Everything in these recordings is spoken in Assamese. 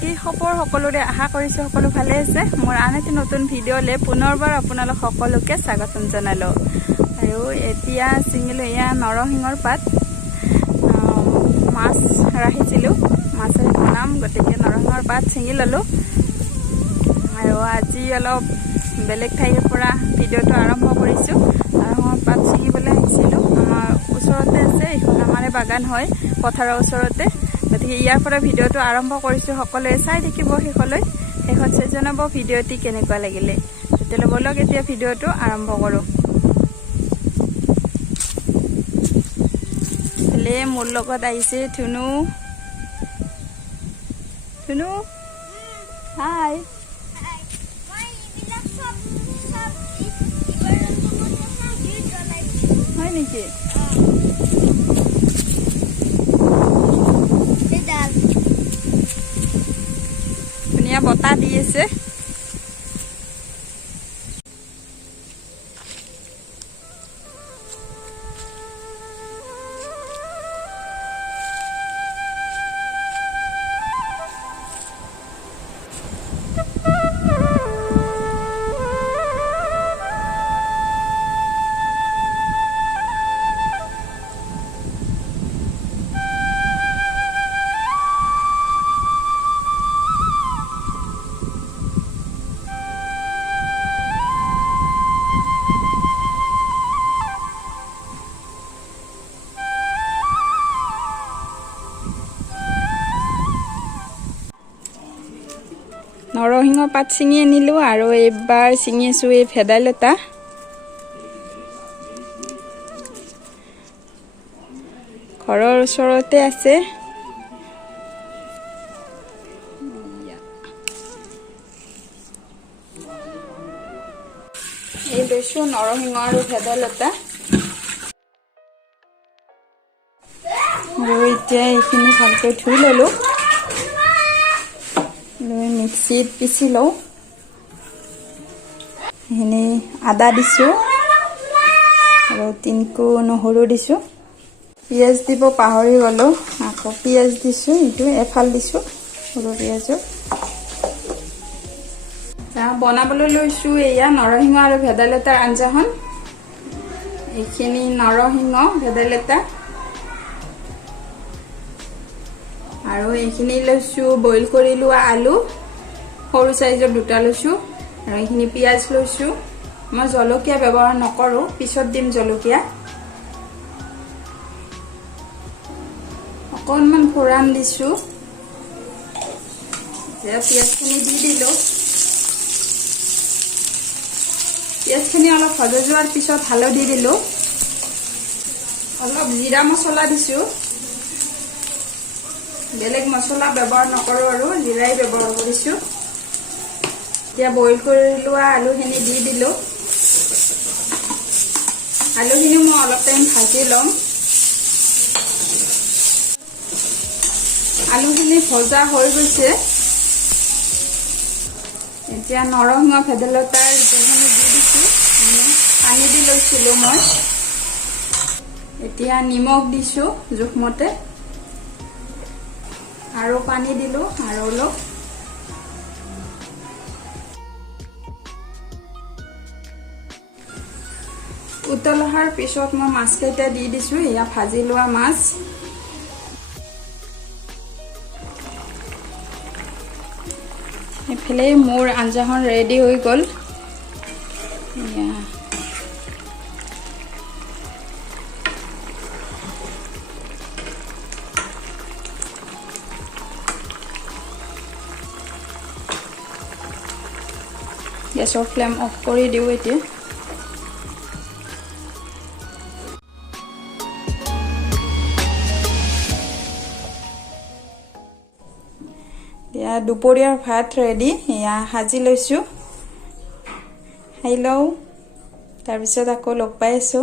কি খবৰ সকলোৰে আশা কৰিছো সকলো ভালে আছে মোৰ আন এটা নতুন ভিডিঅ'লে পুনৰবাৰ আপোনালোক সকলোকে স্বাগতম জনালো আৰু এতিয়া চিঙিলো ইয়া নৰসিংহৰ পাত মাছ ৰাখিছিলো মাছৰ নাম গতিকে নৰসিংহৰ পাত চিঙি ললো আৰু আজি অলপ বেলেগ ঠাইৰ পৰা ভিডিঅ'টো আৰম্ভ কৰিছো নৰসিংহৰ পাত চিঙিবলৈ আহিছিলো আমাৰ ওচৰতে আছে এখন আমাৰ বাগান হয় পথাৰৰ ওচৰতে গতিকে ইয়াৰ পৰা ভিডিঅ'টো আৰম্ভ কৰিছো সকলোৱে চাই থাকিব শেষলৈ শেষত জনাব ভিডিঅ'টি কেনেকুৱা লাগিলে তেতিয়ালৈ বলক এতিয়া ভিডিঅ'টো আৰম্ভ কৰো লে মোৰ লগত আহিছে ধুনু ধুনু হাই হয় নেকি ধুনীয়া বতাহ দি আছে নৰসিংহ পাত চিঙি আনিলো আৰু এইবাৰ চিঙি আছো এই ভেদাইলতা ঘৰৰ ওচৰতে আছে এই লৈছো নৰসিংহ আৰু ভেদাইলতা আৰু এতিয়া এইখিনি ভালকৈ ধুই ললো মিক্সিত পিছি লওঁ এনে আদা দিছো আৰু 3 কো নহৰু দিছো পিয়াজ দিব পাহৰি গলো আকৌ পিয়াজ দিছো ইটো এফাল দিছো সৰু পিয়াজ বনাবলৈ লৈছো এয়া নৰসিংহ আৰু ভেদাইলতাৰ আঞ্জাখন এইখিনি নৰসিংহ ভেদাইলতা আৰু এইখিনি লৈছো বইল কৰি লোৱা আলু সৰু সাইজৰ দুটা লৈছো আৰু এইখিনি পিয়াজ লৈছো মই জলকীয়া ব্যৱহাৰ নকৰো পিছত দিম জলকীয়া অকণমান ফোৰণ দিছো যে পিয়াজখিনি দি দিলো পিয়াজখিনি অলপ ভাজি যোৱাৰ পিছত হালধি দিলো অলপ জিৰা মছলা দিছো বেলেগ মছলা ব্যৱহাৰ নকৰো আৰু জিৰাই ব্যৱহাৰ কৰিছো এতিয়া বইল কৰি লোৱা আলুখিনি দি দিলো আলুখিনি মই অলপ টাইম ভাজি লম আলুখিনি ভজা হৈ গৈছে এতিয়া নৰসিংহ ভেদাইলতাৰ যিখিনি দি দিছো পানী দি লৈছিলো মই এতিয়া নিমখ দিছো জোখমতে আৰু পানী দিলো আৰু অলপ উতল অহাৰ পিছত মই মাছকেইটা দি দিছো এয়া ভাজি লোৱা মাছ এফালে মোৰ আঞ্জাখন ৰেডি হৈ গল গেছৰ ফ্লেম অফ কৰি দিও এতিয়া দুপৰীয়াৰ ভাত ৰেডি এয়া সাজি লৈছো খাই লও তাৰপিছত আকৌ লগ পাই আছো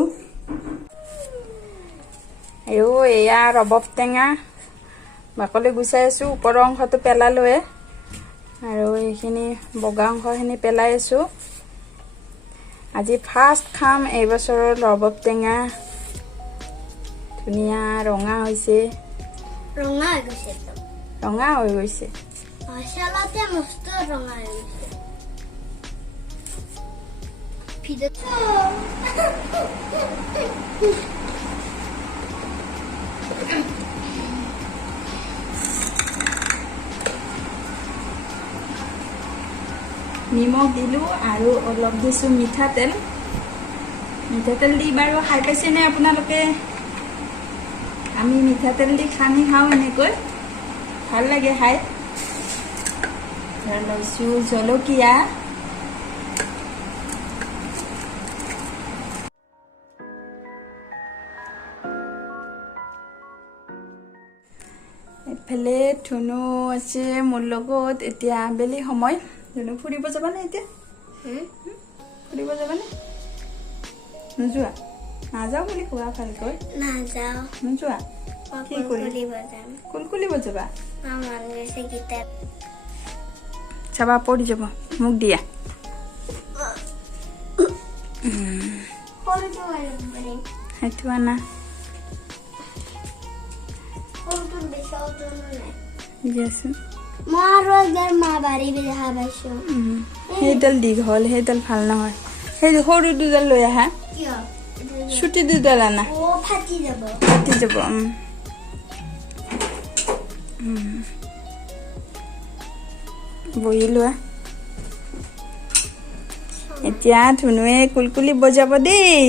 আৰু এয়া ৰবব টেঙা বাকলি গুচাই আছো ওপৰৰ অংশটো পেলালোৱে আৰু এইখিনি বগা অংশখিনি পেলাই আছো আজি ফাৰ্ষ্ট খাম এই বছৰৰ ৰবব টেঙা ধুনীয়া ৰঙা হৈছে ৰঙা হৈ গৈছে ৰঙা হৈ গৈছে মশলাতে মস্ত ৰঙা হয়েছে ভিডিও নিমখ দিলো আৰু অলপ দিছো মিঠাতেল দি বাৰু খাই পাইছে নে আপোনালোকে আমি মিঠাতেল দি খানি খাওঁ এনেকৈ ভাল লাগে খাই লৈছো জলকীয়া এফালে ধুনু আছে মোৰ লগত এতিয়া আবেলি সময় ধুনু ফুৰিব যাবা নে এতিয়া ফুৰিব যাবা নে নোযোৱা নাযাওঁ বুলি কোৱা ভালকৈ নাযাওঁ নোযোৱা কি কৰিব যাম কুলকুলি বজাবা আমার কাছে গিটার চাবা পড়ি যাব মুখ দিয়া কোন তো মানে হেতু আনা কোন তো বেশাও তো না গেছে মারোদার মা বাড়ি দেখা পাইছো হেডাল দীঘল হেডাল ভাল নহয় সেই সৰু দুডাল লৈ আহা কিয় ছুটি দুডাল আনা ও ফাটি যাব বহি লোৱা এতিয়া ধুনুৱে কুলকুলি বজাব দেই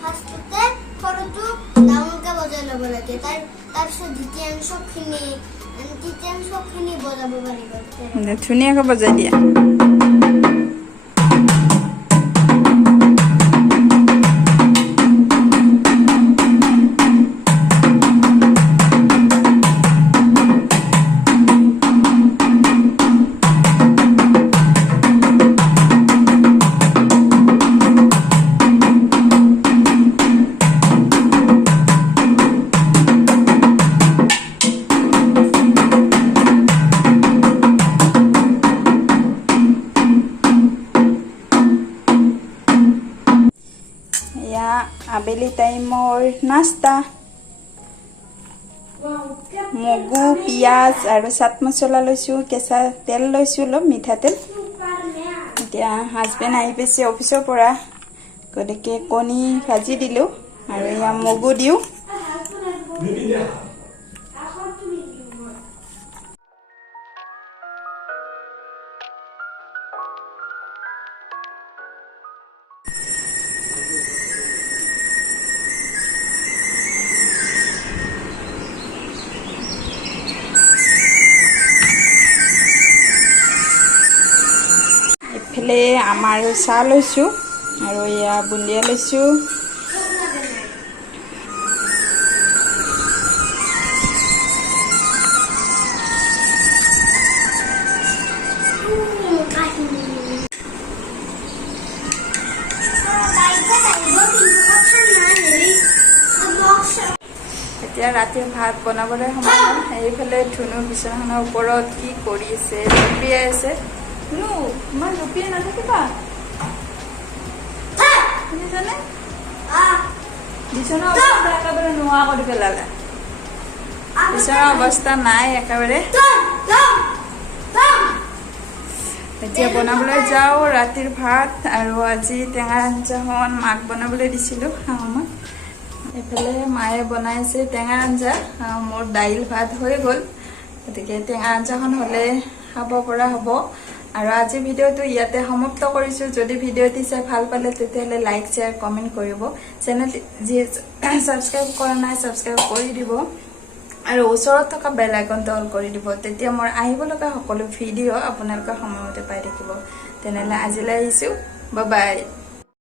ফাৰ্ষ্টতে সৰুটো ডাঙৰকে বজাই ল'ব লাগে তাৰপিছত দ্বিতীয়াংশখিনি বজাব পাৰিব ধুনীয়াকৈ বজাই দিয়া আবেলি টাইমৰ নাস্তা মগু পিঁয়াজ আৰু চাট মছলা লৈছোঁ কেঁচা তেল লৈছোঁ অলপ মিঠাতেল এতিয়া হাজবেণ্ড আহি পাইছে অফিচৰ পৰা গতিকে কণী ভাজি দিলোঁ আৰু এয়া মগু দিওঁ এফালে আমাৰ চাহ লৈছোঁ আৰু এয়া বুন্দিয়া লৈছোঁ এতিয়া ৰাতিৰ ভাত বনাবলৈ সময় হ'ল সেইফালে ধুনু বিচনাখনৰ ওপৰত কি কৰি আছে জঁপিয়াই আছে ধুনু ইমান জঁপিয়াই নাথাকিবা শুনিছানে বিচনাৰ অৱস্থা একেবাৰে নোহোৱা কৰি পেলালে বিচনাৰ অৱস্থা নাই একেবাৰে এতিয়া বনাবলৈ যাওঁ ৰাতিৰ ভাত আৰু আজি টেঙাৰ আঞ্জাখন মাক বনাবলৈ দিছিলোঁ শাহুমাক এফালে মায়ে বনাইছে টেঙাৰ আঞ্জা মোৰ দাইল ভাত হৈ গ'ল গতিকে টেঙাৰ আঞ্জাখন হ'লে খাব পৰা হ'ব আৰু আজি ভিডিঅ'টো ইয়াতে সমাপ্ত কৰিছোঁ যদি ভিডিঅ'টি চাই ভাল পালে তেতিয়াহ'লে লাইক শ্বেয়াৰ কমেণ্ট কৰিব চেনেল যিয়ে ছাবস্ক্ৰাইব কৰা নাই ছাবস্ক্ৰাইব কৰি দিব আৰু ওচৰত থকা বেল আইকনটো অল কৰি দিব তেতিয়া মোৰ আহিব লগা সকলো ভিডিঅ' আপোনালোকে সময়মতে পাই থাকিব তেনেহ'লে আজিলৈ আহিছোঁ বাই বাই